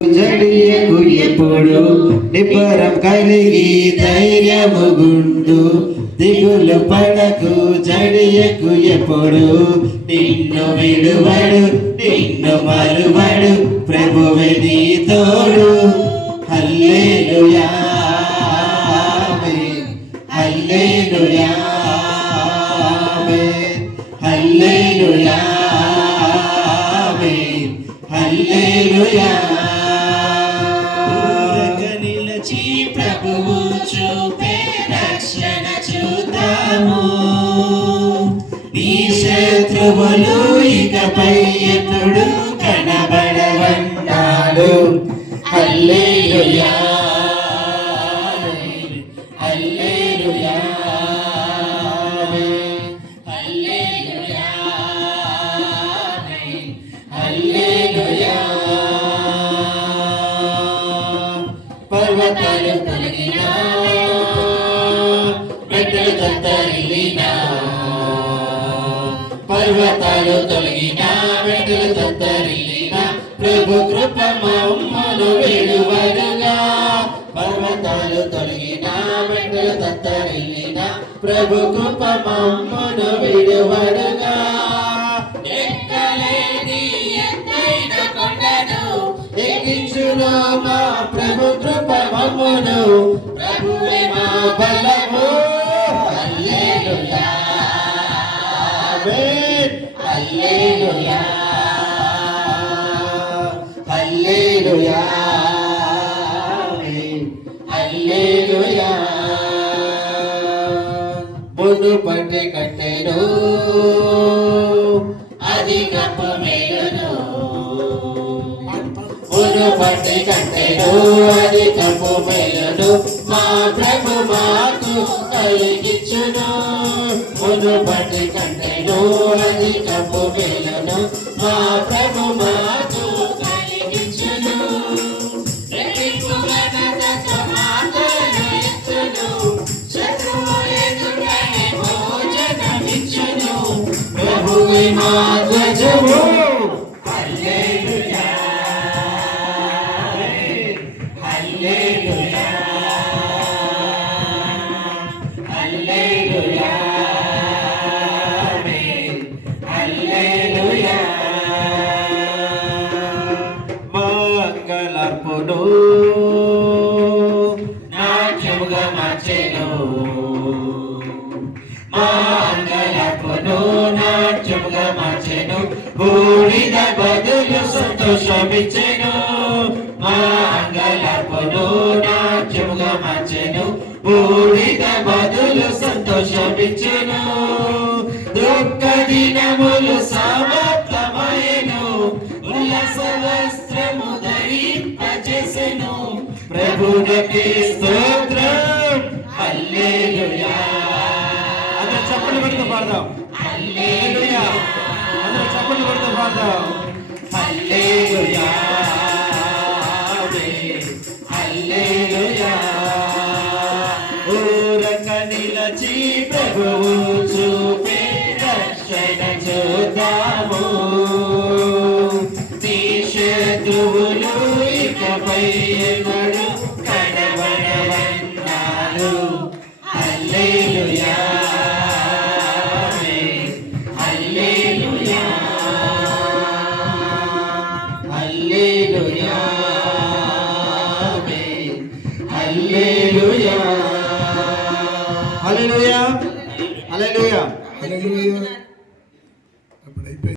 జడియకు ఎప్పుడు నిబ్బరం కలిగి ధైర్యముగుండు, దిగులు పడకు జడియకు ఎప్పుడు. నిన్ను విడువడు నిన్ను మరువడు, ప్రభువే నీ తోడు. హల్లెలూయా ఆమేన్, హల్లెలూయా ఆమేన్, హల్లెలూయా ఆమేన్, హల్లెలూయా. ప్రభువు చూపే రక్షణ చూద్దాము, నీ శత్రువులు ఇకపై ఎప్పుడు కనబడవన్నాడు. హల్లెలూయా హల్లెలూయా హల్లెలూయా హల్లెలూయా. పర్వతాలు తొలగినా మెట్టలు తత్తరిల్లినా, పర్వతాలు తొలగినా మెట్టలు తత్తరిల్లినా, ప్రభు కృప మమ్మను విడువడుగా. పర్వతాలు తొలగినా మెట్టలు తత్తరిల్లినా, ప్రభు కృప మమ్మను విడువడుగా. ఎక్కలేని ఎత్తైన కొండను ఎక్కించును మా ప్రభు కృప మమ్మును, ప్రభువే మా బలము. హల్లెలూయా ఆమేన్, హల్లెలూయా హల్లెలూయా ఆమేన్, హల్లెలూయా. ముందు పంటి కట్టెను అధికపు మేలును, ముందు పంటి కట్టెను అధికపు మేలును, మా ప్రభు మాకు కలిగించును. ముందు పంటి కట్టెను అధికపు మేలును, మా ప్రభు మాకు కలిగించును. రెట్టింపు ఘనతతో మాటలను ఇచ్చును, శత్రువు ఎదుటనే భోజనమిచ్చును, ప్రభువే మా ధ్వజము. హల్లెలూయా హల్లెలూయా హల్లెలూయా ఆమేన్, హల్లెలూయా. మంగళార్పణు నాట్యముగా మార్చెను, మంగళార్పణు నాట్యముగా మార్చెను, బూడిద బదులు సంతోషమిచ్చెను. మంగళార్పణు నాట్యముగా మార్చెను, బూడిద బదులు సంతోషమిచ్చెను. దుఃఖ దినములు సమాప్తమయ్యెను, ఉల్లాస వస్త్రము ధరింపజేసెను, ప్రభువునికి స్తోత్రం. హల్లెలూయా. అందరూ చప్పట్లు కొడుతూ పాడదాం. హల్లెలూయా. అందరూ చప్పట్లు కొడుతూ పాడదాం. హల్లెలూయా హల్లెలూయా. ఊరక నిలచి ప్రభువు చూపే రక్షణ చూద్దాము, నీ శత్రువులు ఇకపై ఎన్నడు కనబడవన్నారు. హల్లెలూయా హల్లెలూయా హల్లెలూయా హల్లెలూయా హల్లెలూయా హల్లెలూయా హల్లెలూయా.